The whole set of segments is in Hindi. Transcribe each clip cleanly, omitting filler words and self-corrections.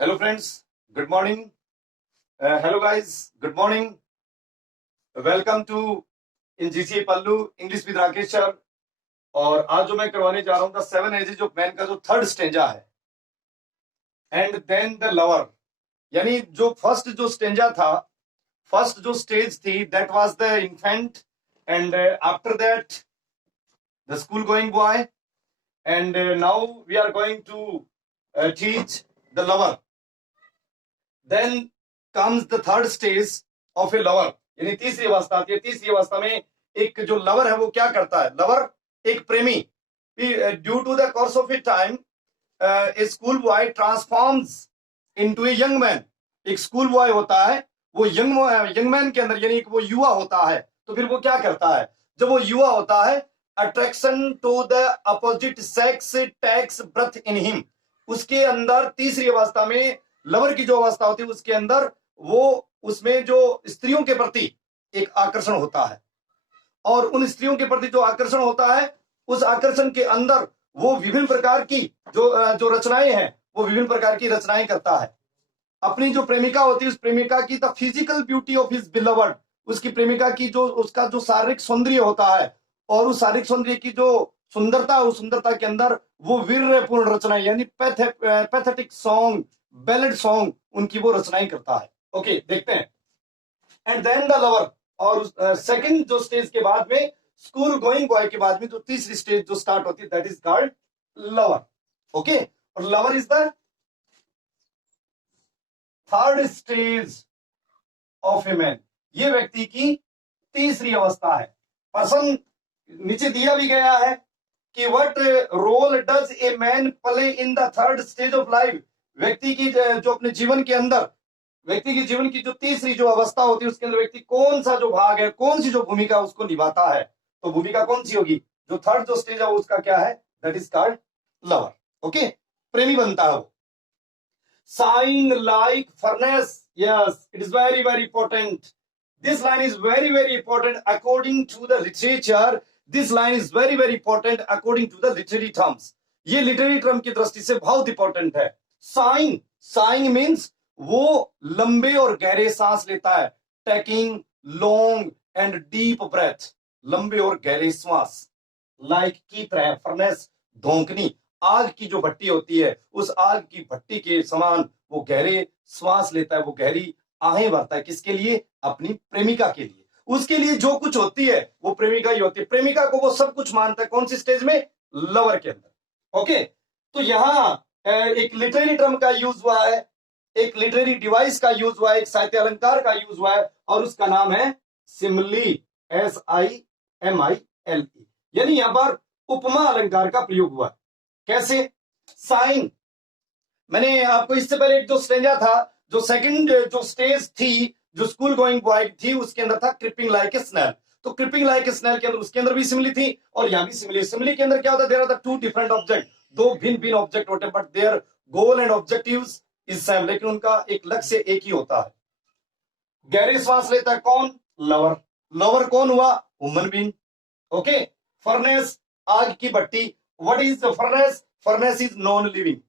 Hello friends, good morning. Hello guys, good morning. Welcome to in GCA pallu English with Rakesh sir. और आज जो मैं करवाने जा रहा हूँ the seven edges of man का जो थर्ड स्टेंजा है एंड देन द लवर, यानी जो फर्स्ट जो स्टेंजा था, फर्स्ट जो स्टेज थी that was the infant and after that the school going boy and now we are going to teach the lover. Then comes the third stage of a lover, यानी तीसरी अवस्था आती है। तीसरी अवस्था में एक जो लवर है वो क्या करता है? लवर एक प्रेमी, due to the course of a time a school boy transforms into a young man. एक स्कूल बॉय होता है, वो यंग मैन के अंदर, यानी वो युवा होता है। तो फिर वो क्या करता है? जब वो युवा होता है, attraction to the opposite sex takes birth in him. उसके अंदर तीसरी अवस्था में लवर की जो अवस्था होती है उसके अंदर वो उसमें जो स्त्रियों के प्रति एक आकर्षण होता है, और उन स्त्रियों के प्रति जो आकर्षण होता है उस आकर्षण के अंदर वो विभिन्न प्रकार की जो रचनाएं हैं, वो विभिन्न प्रकार की रचनाएं करता है। अपनी जो प्रेमिका होती है उस प्रेमिका की the physical beauty of his beloved, उसकी प्रेमिका की जो उसका जो शारीरिक सौंदर्य होता है, और उस शारीरिक सौंदर्य की जो सुंदरता, उस सुंदरता के अंदर वो वीर्यपूर्ण रचनाएं यानी पैथेटिक सॉन्ग, बैलेड सॉन्ग, उनकी वो रचनाएं करता है। ओके, देखते हैं। एंड देन द लवर, और सेकंड जो स्टेज के बाद में, स्कूल गोइंग बॉय के बाद में जो तीसरी स्टेज जो स्टार्ट होती है that is called lover. Okay, और lover is the third stage of a man, ये व्यक्ति की तीसरी अवस्था है। पर्सन नीचे दिया भी गया है कि what role does a man play in the third stage of life. व्यक्ति की जो अपने जीवन के अंदर, व्यक्ति की जीवन की जो तीसरी जो अवस्था होती है उसके अंदर व्यक्ति कौन सा जो भाग है, कौन सी जो भूमिका उसको निभाता है, तो भूमिका कौन सी होगी? जो थर्ड जो स्टेज है उसका क्या है? That is called lover. Okay, प्रेमी बनता है वो। Sighing like furnace, yes, it is very very important. This line is very very important according to the literature. This line is very very important according to the literary terms. ये लिटरेरी टर्म की दृष्टि से बहुत इंपॉर्टेंट है। साइन, साइन मीन्स वो लंबे और गहरे सांस लेता है। Taking long and deep breath, लंबे और गहरे श्वास। लाइक की तरह, फर्नेस धोंकनी, आग की जो भट्टी होती है उस आग की भट्टी के समान वो गहरे श्वास लेता है, वो गहरी आहें भरता है। किसके लिए? अपनी प्रेमिका के लिए। उसके लिए जो कुछ होती है वो प्रेमिका ही होती है। प्रेमिका को वो सब कुछ मानता है। कौन सी स्टेज में? लवर के अंदर। ओके, तो यहां एक लिटरेरी टर्म का यूज हुआ है, एक लिटरेरी डिवाइस का यूज हुआ है, एक साहित्य अलंकार का यूज हुआ है, और उसका नाम है सिमली, SIMILE। यानी यहां पर उपमा अलंकार का प्रयोग हुआ। कैसे? साइन, मैंने आपको इससे पहले एक जो स्टेंजा था, जो सेकंड जो स्टेज थी, जो स्कूल गोइंग बॉय थी, उसके अंदर था क्रिपिंग लाइक ए स्नेल। तो क्रिपिंग लाइक ए स्नेल के अंदर, उसके अंदर भी सिमिली थी और यहां भी सिमिली। सिमिली के अंदर क्या होता है? There are the two different object, दो भिन्न भिन्न ऑब्जेक्ट होते हैं, but their goal and objectives is same, लेकिन उनका एक लक्ष्य एक ही होता है। गहरी श्वास लेता है कौन? लवर। लवर कौन हुआ? Human being. ओके, फर्नेस, आग की भट्टी। What is the furnace? Furnace is non living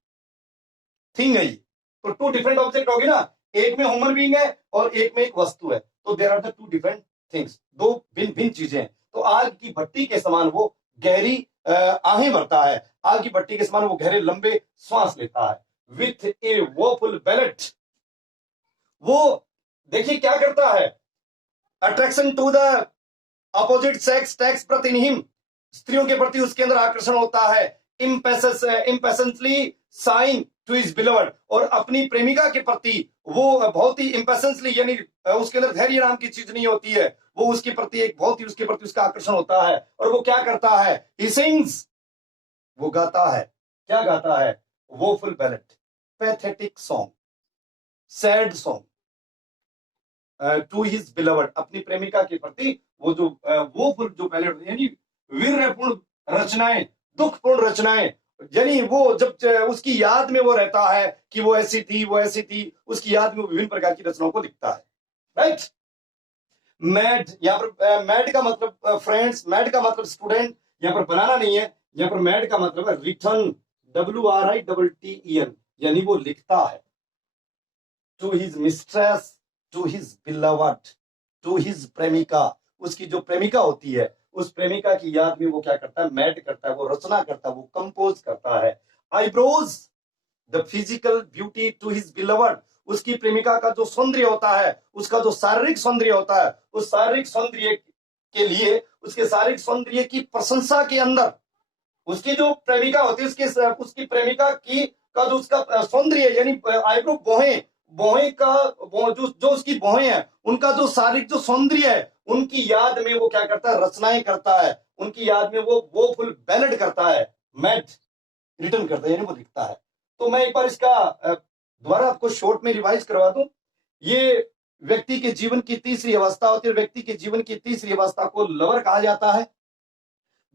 thing है ये। तो टू डिफरेंट ऑब्जेक्ट होगी ना, एक में ह्यूमन बीइंग है और एक में एक वस्तु है, तो there are the two different things, दो भिन्न भिन्न चीजें हैं। तो आग की भट्टी के समान वो गहरी आहें भरता है, आग की भट्टी के समान वो गहरे लंबे श्वास लेता है। विथ ए वोफुल बैलेट, वो देखिए क्या करता है? Attraction to the opposite sex takes birth in him, स्त्रियों के प्रति उसके अंदर आकर्षण होता है। Impatiently sighing to his beloved, और अपनी प्रेमिका के प्रति वो बहुत ही इम्पेशंसली, यानी उसके अंदर धैर्य नाम की चीज नहीं होती है, वो उसके प्रति एक बहुत ही उसके प्रति उसका आकर्षण होता है। और वो क्या करता है? ही सिंग्स, वो गाता है। क्या गाता है? Woeful ballad, pathetic song, sad song to his beloved, अपनी प्रेमिका के प्रति वो जो वो फुल जो बैलेट, यानी वीरपूर्ण रचनाएं, दुखपूर्ण रचनाएं, यानी वो जब उसकी याद में वो रहता है कि वो ऐसी थी, वो ऐसी थी, उसकी याद में वो विभिन्न प्रकार की रचनाओं को लिखता है। राइट? मैड, यहाँ पर मैड का मतलब फ्रेंड्स, मैड का मतलब स्टूडेंट, यहाँ पर बनाना नहीं है, यहाँ पर मैड का मतलब है रिटर्न, WRITTEN, यानी वो लिखता है। To his mistress, to his beloved, to his प्रेमिका, उसकी जो प्रेमिका होती है उस प्रेमिका की याद में वो क्या करता है, मैड करता है, वो रचना करता है, वो कंपोज करता है। Eyebrows, the physical beauty to his beloved, उसकी प्रेमिका का जो सौंदर्य होता है, उसका जो शारीरिक सौंदर्य होता है, उस शारीरिक सौंदर्य के लिए, उसके शारीरिक सौंदर्य की प्रशंसा के अंदर उसकी जो प्रेमिका होती है, उसकी प्रेमिका की का जो उसका सौंदर्य यानी आईब्रो बोहें, बोहें का जो उसकी बोहें हैं, उनका जो शारीरिक जो सौंदर्य है, उनकी याद में वो क्या करता है, रचनाएं करता है, उनकी याद में वो फुल बैलेड करता है, मैट रिटर्न करता है, यानी वो लिखता है। तो मैं एक बार इसका दोबारा आपको शॉर्ट में रिवाइज करवा दूं। ये व्यक्ति के जीवन की तीसरी अवस्था होती है। व्यक्ति के जीवन की तीसरी अवस्था को लवर कहा जाता है।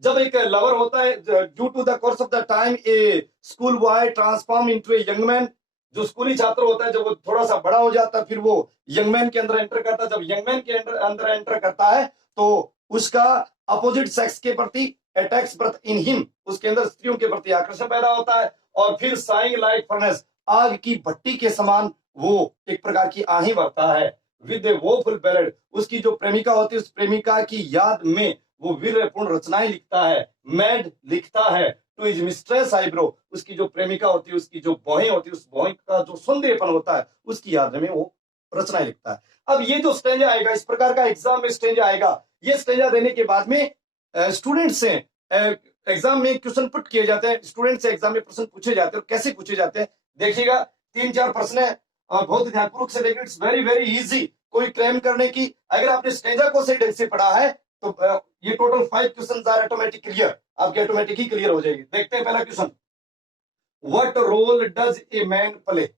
जब एक लवर होता है, due to the course of the time a school boy transform into a young man, जो स्कूली छात्र होता है जब वो थोड़ा सा बड़ा हो जाता है फिर वो यंग मैन के अंदर एंटर करता है। जब यंग मैन के अंदर एंटर करता है तो उसका अपोजिट सेक्स के प्रति अटैक्स बर्थ इन हिम, उसके अंदर स्त्रियों के प्रति आकर्षण पैदा होता है। और फिर साइंग लाइक फर्नेस, आग की भट्टी के समान वो एक प्रकार की आही भरता है। विद ए वोफुल बैलेड, उसकी जो प्रेमिका होती है उस प्रेमिका की याद में वो वीरपूर्ण रचनाएं लिखता है, मैड लिखता है। टू हिज मिस्ट्रेस आईब्रो, उसकी जो प्रेमिका होती है, उसकी जो बॉहें होती है, उस बॉहें का जो सौंदर्यपन होता है उसकी याद में वो रचनाएं लिखता है। अब ये जो स्टेंजा आएगा, इस प्रकार का एग्जाम में स्टेंजा आएगा, ये स्टेंजा देने के बाद में स्टूडेंट से एग्जाम में क्वेश्चन पुट किए जाते हैं, स्टूडेंट से एग्जाम में प्रश्न पूछे जाते हैं। कैसे पूछे जाते हैं देखिएगा, 3-4 प्रश्न है और बहुत ध्यानपूर्वक से देखिए। इट्स वेरी वेरी इजी कोई क्लेम करने की। अगर आपने स्टेंजा को सही ढंग से पढ़ा है तो ये total 5 question are automatic clear, आपके ऑटोमेटिक ही क्लियर हो जाएगी। देखते हैं पहला question, what role does a man play,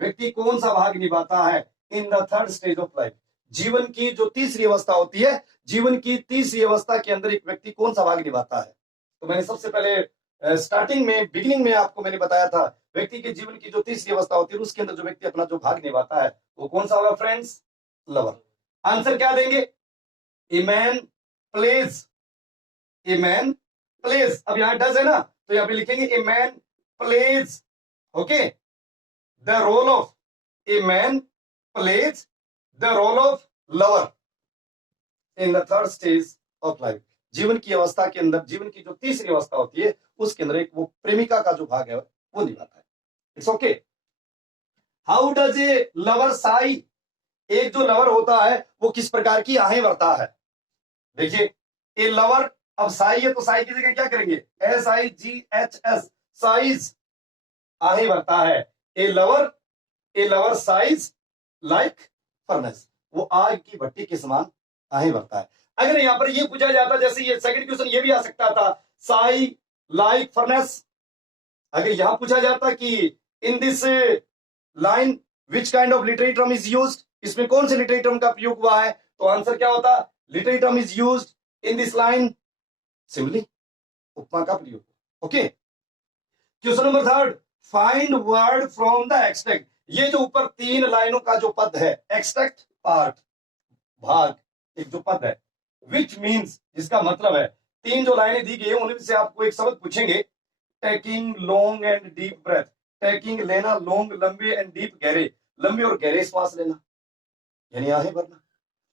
व्यक्ति कौन सा भाग निभाता है in the third stage of life, जीवन की जो तीसरी अवस्था होती है, जीवन की तीसरी अवस्था के अंदर एक व्यक्ति कौन सा भाग निभाता है। तो मैंने सबसे पहले स्टार्टिंग में बिगिनिंग में आपको मैंने बताया था, व्यक्ति के जीवन की जो तीसरी अवस्था होती है उसके अंदर जो व्यक्ति अपना जो भाग निभाता है वो कौन सा होगा फ्रेंड्स, लवर। आंसर क्या देंगे, a man plays, a man plays. अब यहां डज है ना तो यहां पे लिखेंगे a man plays, okay, the role of, a man plays the role of lover in the third stage of life. जीवन की अवस्था के अंदर, जीवन की जो तीसरी अवस्था होती है उसके अंदर एक वो प्रेमिका का जो भाग है वो निभाता है। It's okay. How does a lover Sai, एक जो लवर होता है वो किस प्रकार की आहें भरता है। देखिए ए लवर, अब साई है तो साई की जगह क्या करेंगे, SIGHS, साइज, आहें भरता है। ए लवर साइज लाइक फर्नेस, वो आग की भट्टी के समान आहें भरता है। अगर यहां पर ये पूछा जाता, जैसे ये सेकंड क्वेश्चन ये भी आ सकता था, साई लाइक फर्नेस, अगर यहां पूछा जाता कि इन this line which kind of literary term is used, इसमें कौन से लिटरेरी टर्म का प्रयोग हुआ है, तो आंसर क्या होता, literary term is used in this line, simply उपमा का प्रयोग। Okay, question number third, find word from the extract. ये जो ऊपर 3 लाइनों का जो पद है, एक्सट्रैक्ट पार्ट, भाग, एक जो पद है, विच मीन्स, जिसका मतलब है, 3 जो लाइनें दी गई है उनमें से आपको एक शब्द पूछेंगे, taking long and deep breath, taking लेना, लॉन्ग लंबे एंड डीप गहरे, लंबे और गहरे श्वास लेना यानी आहें भरना।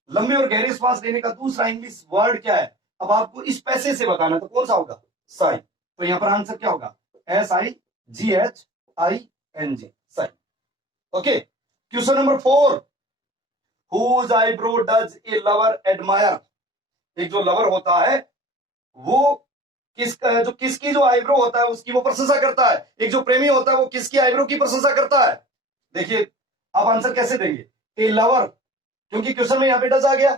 लंबे और गहरे श्वास लेने का दूसरा इंग्लिश वर्ड क्या है, अब आपको इस पैसे से बताना, तो कौन सा होगा, साई। तो यहां पर आंसर क्या होगा, SIGHING, Sai. Okay, question number 4, whose eyebrow does a lover admire, एक जो लवर होता है वो किसकी जो आईब्रो होता है उसकी वो प्रशंसा करता है। एक जो प्रेमी होता है वो किसकी आईब्रो की प्रशंसा करता है। देखिए अब आंसर कैसे देंगे, ए लवर, क्योंकि क्वेश्चन में यहां पे डज आ गया।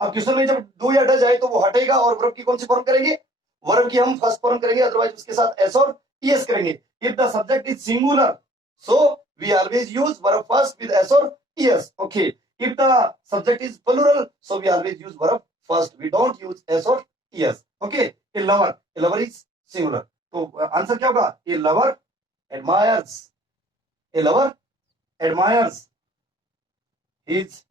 अब क्वेश्चन में जब डू या डज आए तो वो हटेगा और वर्ब की कौन सी फॉर्म करेंगे, वर्ब की हम फर्स्ट फॉर्म करेंगे, अदरवाइज उसके साथ एस और ईएस करेंगे। If the subject is singular so we always use verb first with S और ES. Okay, if the subject is plural so we always use verb first, we don't use S और ES. Okay, a lover is singular, तो आंसर क्या होगा, a lover admires, a lover admires his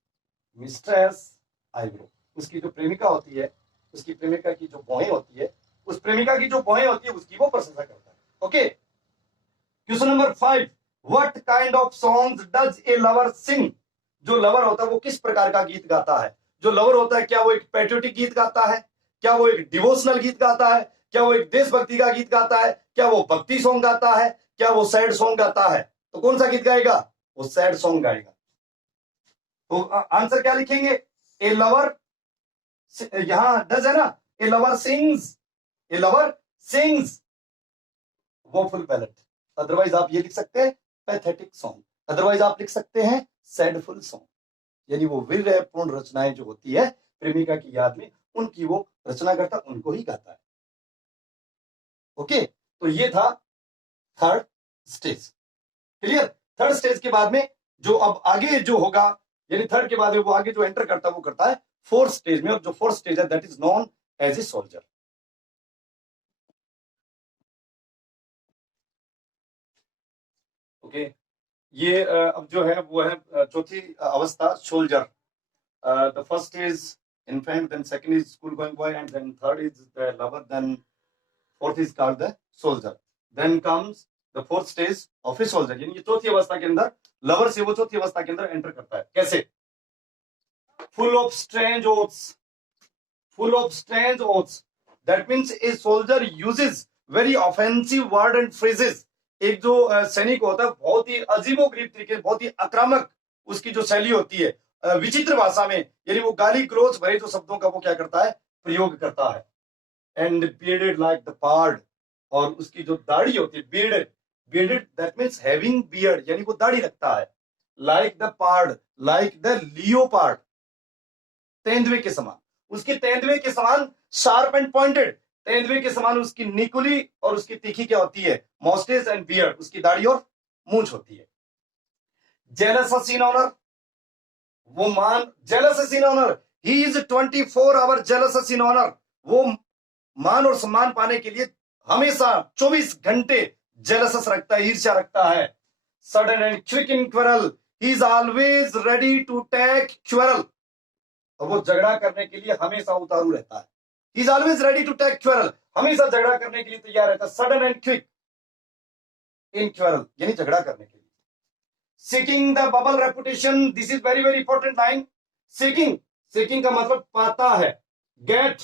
mistress eyebrow, उसकी जो प्रेमिका होती है, उसकी प्रेमिका की जो बॉहें होती है, उस प्रेमिका की जो बॉहें होती है उसकी वो प्रशंसा करता है। Okay, question number 5, what kind of songs does a lover sing? जो लवर होता है वो किस प्रकार का गीत गाता है? जो लवर होता है क्या वो एक पैट्रियोटिक गीत गाता है, क्या वो एक डिवोशनल गीत गाता है, क्या वो एक देशभक्ति का गीत गाता है, क्या वो भक्ति सॉन्ग गाता है, क्या वो सैड सॉन्ग गाता है? तो कौन सा गीत गाएगा? वो सैड सॉन्ग गाएगा। तो आंसर क्या लिखेंगे? ए लवर, यहां डज है ना, a lover sings, a lover sings woeful ballad. Otherwise आप ये लिख सकते हैं पैथेटिक सॉन्ग, अदरवाइज आप लिख सकते हैं सैडफुल सॉन्ग, यानी वो विरहपूर्ण रचनाएं जो होती है प्रेमिका की याद में, उनकी वो रचना करता, उनको ही गाता है। ओके, तो ये था third stage. Clear? Third stage के बाद में जो अब आगे जो होगा, यानी थर्ड के बाद में वो आगे जो एंटर करता है वो करता है फोर्थ स्टेज में, और जो फोर्थ स्टेज है that is known as a soldier. Okay, ये अब जो है वो है चौथी अवस्था, soldier. The first is infant, then second is school going boy, and then third is the lover, then fourth is called the soldier. Then comes the fourth stage of a soldier, यानी ये चौथी अवस्था के अंदर लवर से वो चौथी अवस्था के अंदर एंटर करता है। कैसे? full of strange oaths, full of strange oaths, that means a soldier uses very offensive word and phrases। एक जो सैनिक होता है बहुत ही अजीबोगरीब तरीके, बहुत ही आक्रामक उसकी जो शैली होती है, विचित्र भाषा में, यानी वो गाली गलौज भरे जो शब्दों का वो क्या करता है, प्रयोग करता है। And bearded like the pard, और उसकी जो दाढ़ी होती है bearded, bearded that means having beard, यानी वो दाढ़ी रखता है। like the pard, like the leopard, तेंदुए के समान, उसकी तेंदुए के समान शार्प एंड पॉइंटेड, तेंदुए के समान उसकी निकुली और उसकी तीखी क्या होती है, मॉस्टेज एंड बियर्ड, उसकी दाढ़ी और मूंछ होती है। जेलस सीन ऑनर, वो मान, jealous seen honour, he is 24 hour jealous seen honour, वो मान और सम्मान पाने के लिए हमेशा 24 घंटे जेलस रखता है, ईर्ष्या रखता है। Sudden and quick in quarrel, he is always ready to take quarrel, और वो झगड़ा करने के लिए हमेशा उतारू रहता है। He is always ready to take quarrel, हमेशा झगड़ा करने के लिए तैयार रहता है। Sudden and quick in quarrel, यानी झगड़ा करने के लिए। Seeking the bubble reputation, this is very very important line. Seeking, seeking का मतलब पाता है, गेट,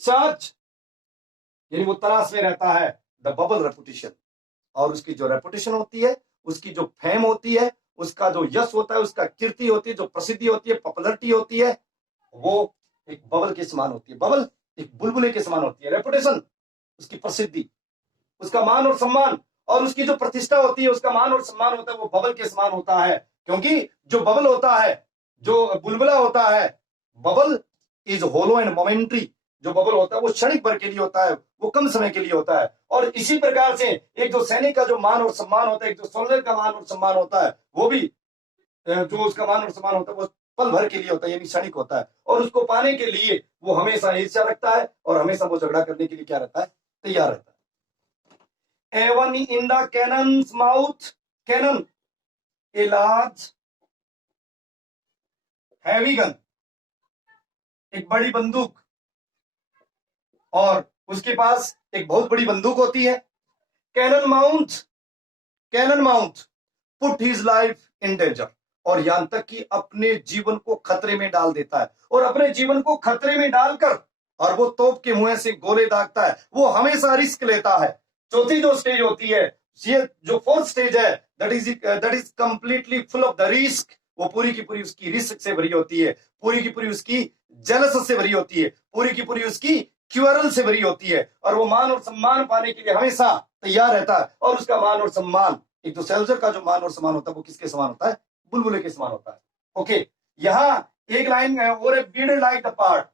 सर्च, यानी वो तलाश में रहता है द बबल रेपुटेशन, और उसकी जो रेपुटेशन होती है, उसकी जो फेम होती है, उसका जो यश होता है, उसका कीर्ति होती है, जो प्रसिद्धि होती है, पॉपुलरिटी होती है, वो एक बबल के समान होती है। बबल एक बुलबुले के समान होती है। रेपुटेशन उसकी प्रसिद्धि, उसका मान और सम्मान, और उसकी जो प्रतिष्ठा होती है, उसका मान और सम्मान होता है, वो बबल के समान होता है। क्योंकि जो बबल होता है, जो बुलबुला होता है, bubble is hollow and momentary, जो बबल होता है वो क्षणिक भर के लिए होता है, वो कम समय के लिए होता है। और इसी प्रकार से एक जो सैनिक का जो मान और सम्मान होता है, एक जो सोल्जर का मान और सम्मान होता है, वो भी जो उसका मान और सम्मान होता है वो पल भर के लिए होता है, यानी क्षणिक होता है। और उसको पाने के लिए वो हमेशा ईर्ष्या रखता है, और हमेशा वो झगड़ा करने के लिए क्या रहता है, तैयार रहता है। Even in the cannon's mouth, cannon, a large heavy gun, एक बड़ी बंदूक, और उसके पास एक बहुत बड़ी बंदूक होती है। Cannon mouth, cannon mouth put his life in danger, और यहां तक कि अपने जीवन को खतरे में डाल देता है, और अपने जीवन को खतरे में डालकर और वो तोप के मुंह से गोले दागता है, वो हमेशा रिस्क लेता है। चौथी जो स्टेज होती है, ये जो फोर्थ स्टेज है, that is completely full of the risk, वो पूरी की पूरी उसकी रिस्क से भरी होती है, पूरी की पूरी उसकी जेलस से भरी होती है, पूरी की पूरी उसकी क्यूरल से भरी होती है, और वो मान और सम्मान पाने के लिए हमेशा तैयार रहता है। और उसका मान और सम्मान, एक तो सोल्जर का जो मान और सम्मान होता है वो किसके समान होता है, बुलबुले के समान होता है। ओके, यहां एक लाइन है, और a bearded like the pard,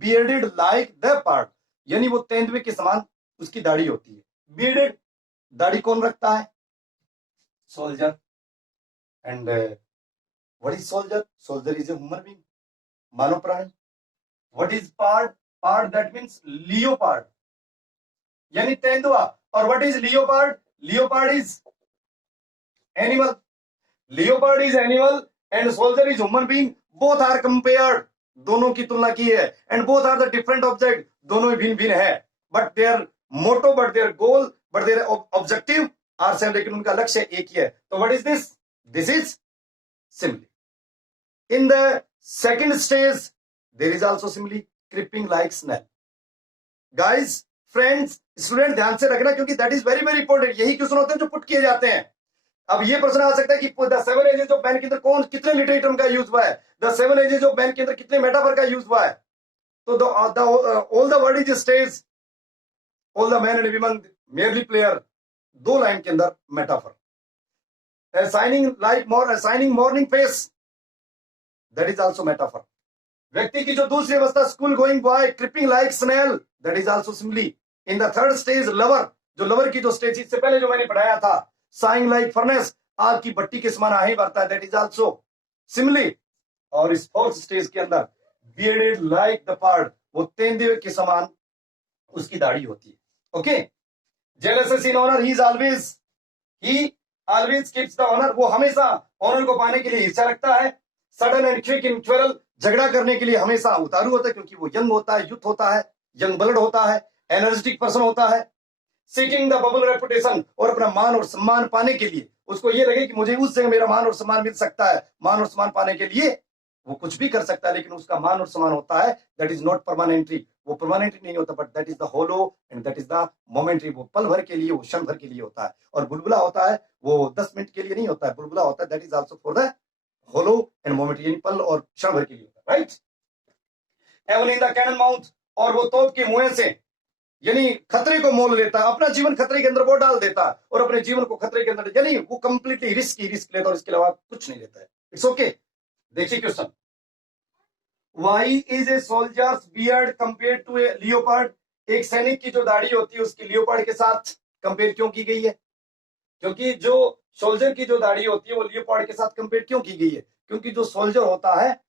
bearded like the pard, यानी वो तेंदुए के समान उसकी दाढ़ी होती है। बियर्डेड, दाढ़ी कौन रखता है, soldier. And what is soldier, soldier is a human being, मानव प्राणी। What is part, part that means leopard, यानी तेंदुआ। और what is leopard, leopard is animal, leopard is animal and soldier is human being, both are compared, दोनों की तुलना की है। And both are the different object, दोनों ही भिन्न भिन्न है, but their motto, but their goal, but their objective are same, लेकिन उनका लक्ष्य एक ही है। तो what is this? This is simile. In the second stage there is also simile, creeping like snail. Guys, friends, student ध्यान से रखना, क्योंकि that is very very important. यही क्वेश्चन होते हैं जो पुट किए जाते हैं। अब ये प्रश्न आ सकता है कि the seven ages of man के अंदर कौन कितने लिटरेचर का यूज हुआ है, the seven ages of man के अंदर कितने मेटाफर का यूज हुआ है। तो all the word is stage, all the man and women merely player, दो लाइन के अंदर metaphor. Shining morning face, that is also metaphor. व्यक्ति की जो दूसरी अवस्था, school going boy, creeping like snail, that is also simile. In the third stage lover, जो लवर की जो स्टेज इससे पहले जो मैंने पढ़ाया था, साइंग लाइक फर्नेस, आग की भट्टी के समान आहें भरता है, दैट इज ऑल्सो सिमिली। और इस फोर्थ स्टेज के अंदर बियर्डेड लाइक द पार्ड, वो तेंदुए के समान उसकी दाढ़ी होती है। Okay, jealous in honour, he always keeps the honour, वो हमेशा ऑनर को पाने के लिए इच्छा रखता है। Sudden and quick in quarrel, झगड़ा करने के लिए हमेशा उतारू होता है, क्योंकि वो यंग होता है, यूथ होता है, यंग ब्लड होता है, एनर्जेटिक पर्सन होता है। सीकिंग द बबल रेपुटेशन, और अपना मान और सम्मान पाने के लिए उसको ये लगे कि मुझे उस जगह मेरा मान और सम्मान मिल सकता है। मान और सम्मान पाने के लिए वो कुछ भी कर सकता है, लेकिन उसका मान और सम्मान होता है, दैट इज नॉट परमानेंटरी, वो परमानेंटली नहीं होता, but that is the hollow and that is the momentary, वो पल भर के लिए, वो क्षण भर के लिए होता है। और बुलबुला होता है वो 10 मिनट के लिए नहीं होता है, बुलबुला होता है that is also for the hollow and momentary, यानी पल और क्षण भर के लिए होता है, right. Even in the cannon mouth, और वो तोप के मुंह से, यानी खतरे को मोल लेता है, अपना जीवन खतरे के अंदर वो डाल देता है, और अपने जीवन को खतरे के अंदर, यानी वो कंप्लीटली रिस्क लेता है, और इसके अलावा कुछ नहीं लेता है। It's okay. देखिए question, why is a soldier's beard compare to a leopard, एक सैनिक की जो दाढ़ी होती है उसकी लियोपार्ड के साथ कंपेयर क्यों की गई है? क्योंकि जो सोल्जर की जो दाढ़ी होती है वो लियोपार्ड के साथ कंपेयर क्यों की गई है? क्योंकि जो सोल्जर होता है,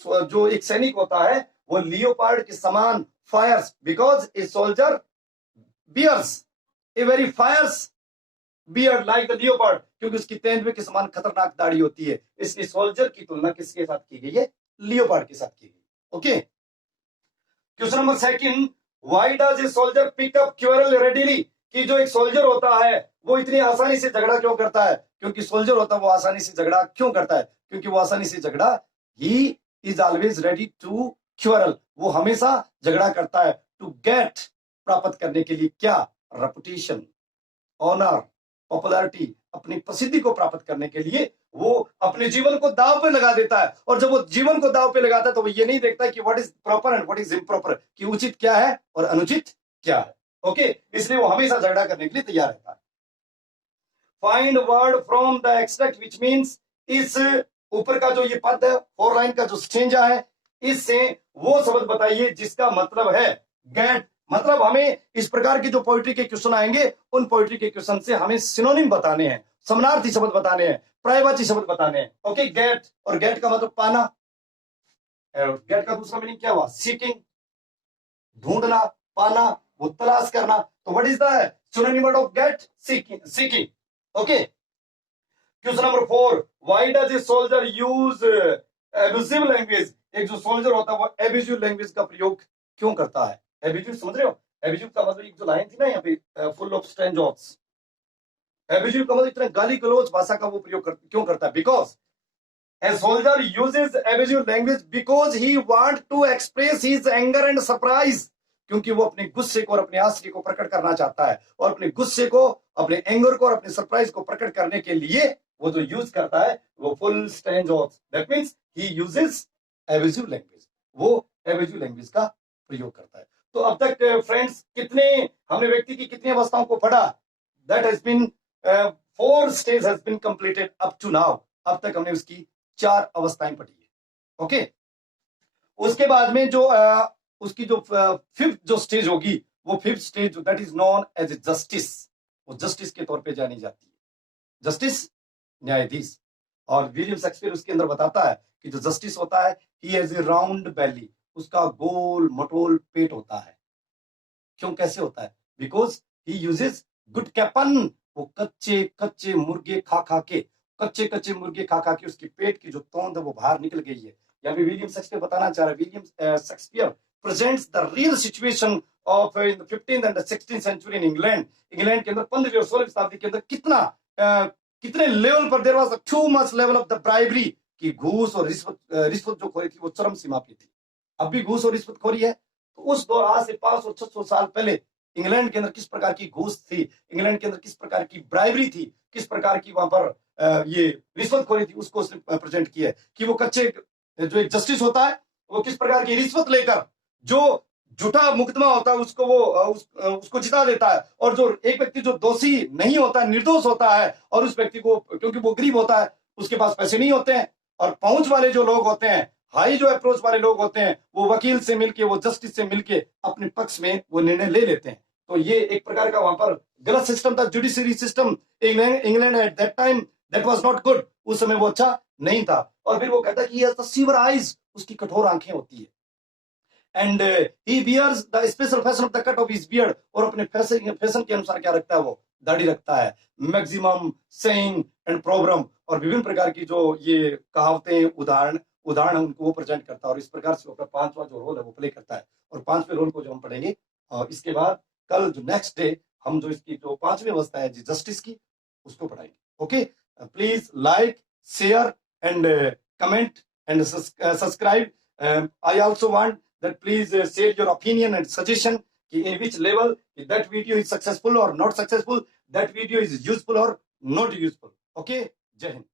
जो एक सैनिक होता है, वो लियोपार्ड के समान fierce, because a soldier bears a very fierce beard like the leopard, क्योंकि उसकी तेंदुए के समान खतरनाक दाढ़ी होती है। इसलिए सोल्जर की तुलना किसके साथ की गई है? लियोपार्ड के साथ की गई। Okay, question number second, why does a soldier pick up quarrel readily, कि जो एक सोल्जर होता है वो इतनी आसानी से झगड़ा क्यों करता है? क्योंकि सोल्जर होता है वो आसानी से झगड़ा क्यों करता है? क्योंकि वो आसानी से झगड़ा, he is always ready to quarrel, वो हमेशा झगड़ा करता है, टू गेट, प्राप्त करने के लिए क्या? रेपुटेशन, ऑनर, पॉपुलैरिटी, अपनी प्रसिद्धि को प्राप्त करने के लिए वो अपने जीवन को दांव पे लगा देता है। और जब वो जीवन को दांव पे लगाता है तो वो ये नहीं देखता कि what is proper and what is improper, कि उचित क्या है और अनुचित क्या है। ओके, इसलिए वो हमेशा झगड़ा करने के लिए तैयार रहता है। Find word from the extract which means, इस ऊपर का जो ये पद है, 4 लाइन का जो स्टेंजा है, इससे वो शब्द बताइए जिसका मतलब है गेट। मतलब हमें इस प्रकार की जो पोइट्री के क्वेश्चन आएंगे, उन पोइट्री के क्वेश्चन से हमें सिनोनिम बताने हैं, समानार्थी शब्द बताने हैं, पर्यायवाची शब्द बताने हैं। ओके, गेट, और गेट का मतलब पाना, गेट का दूसरा मीनिंग क्या हुआ? सीकिंग, ढूंढना, पाना, वो तलाश करना। तो what is the synonym word of get? Seeking. Okay, question number 4, why does a soldier use abusive language, एक जो सोल्जर होता है वो एब्यूसिव लैंग्वेज का प्रयोग क्यों करता है? एब्यूसिव समझ रहे हो? एब्यूसिव का मतलब एक जो लाइन थी ना यहाँ पे, फुल ऑफ स्ट्रेंजर्स, एब्यूसिव का मतलब इतना गाली गलौज भाषा का वो प्रयोग क्यों करता है? Because a soldier uses abusive language because he want to express his anger and surprise, क्योंकि वो अपने गुस्से को और अपने आश्चर्य को प्रकट करना चाहता है, और अपने गुस्से को, अपने एंगर को और अपने सरप्राइज को प्रकट करने के लिए वो जो यूज करता है वो full strangers, that means he uses abusive language, वो एब्यूसिव लैंग्वेज का प्रयोग करता है। तो अब तक फ्रेंड्स कितने हमने व्यक्ति की कितनी अवस्थाओं को पढ़ा? That has been 4 stage has been completed up to now. अब तक हमने उसकी 4 अवस्थाएं पढ़ी है। ओके, उसके बाद में जो उसकी जो 5th जो स्टेज होगी, वो 5th stage that is known as a justice, वो जस्टिस के तौर पे जानी जाती है, जस्टिस, न्यायाधीश। और विलियम शेक्सपियर उसके अंदर बताता है कि जो जस्टिस होता है, ही हैज ए राउंड बेली, उसका गोल मटोल पेट होता है। क्यों, कैसे होता है? बिकॉज ही यूजेस गुड कैपन, वो कच्चे कच्चे मुर्गे खा खा के, कच्चे मुर्गे खा खा के उसकी पेट की जो तोंद है वो बाहर निकल गई है। यहाँ पे विलियम शेक्सपियर बताना चाह रहा है, William Shakespeare presents the real situation of in the 15th and the 16th century in England. England के अंदर 15वीं और 16वीं शताब्दी के अंदर कितने लेवल पर there was too much level of the bribery कि घूस और रिश्वत जो खोरी थी वो चरम सीमा पे थी। अब भी घूस और रिश्वत खोरी है। तो उस दौर आज से 500-600 साल पहले इंग्लैंड के अंदर किस प्रकार की घूस थी, इंग्लैंड के अंदर किस प्रकार की ब्राइबरी थी, किस प्रकार की वहां पर ये रिश्वतखोरी थी, उसको उसने प्रेजेंट किया है कि वो कच्चे जो एक जस्टिस होता है वो किस प्रकार की रिश्वत लेकर जो झूठा मुकदमा होता है उसको वो उसको जिता देता है, और जो एक व्यक्ति जो दोषी नहीं होता, निर्दोष होता है, और उस व्यक्ति को क्योंकि वो गरीब होता है, उसके पास पैसे नहीं होते हैं, और पहुंच वाले जो लोग होते हैं, हाई जो अप्रोच वाले लोग होते हैं, वो वकील से मिलके, वो जस्टिस से मिलके अपने पक्ष में वो निर्णय ले लेते हैं। तो ये एक प्रकार का वहां पर गलत सिस्टम था, judiciary system England at that time that was not good. उस समय वो अच्छा नहीं था। और फिर वो कहता है कि ये सीवर आईज, उसकी कठोर आंखें होती है, and he bears the special fashion of the cut of his beard, और अपने फैशन के अनुसार क्या रखता है, वो दाढ़ी रखता है। मैक्सिमम, सेइंग एंड प्रोग्राम, और विभिन्न प्रकार की जो ये कहावतें, उदाहरण उनको वो प्रेजेंट करता है, और इस प्रकार से अपना 5वां जो रोल है वो प्ले करता है। और 5वें रोल को जो हम पढ़ेंगे इसके बाद कल जो नेक्स्ट डे हम जो इसकी जो 5वीं अवस्था है जस्टिस की, उसको पढ़ाएंगे। Okay, please like, share and comment and subscribe. I also want that please share your opinion and suggestion in which level that video is successful or not successful, that video is useful or not useful. Okay, Jai Hind.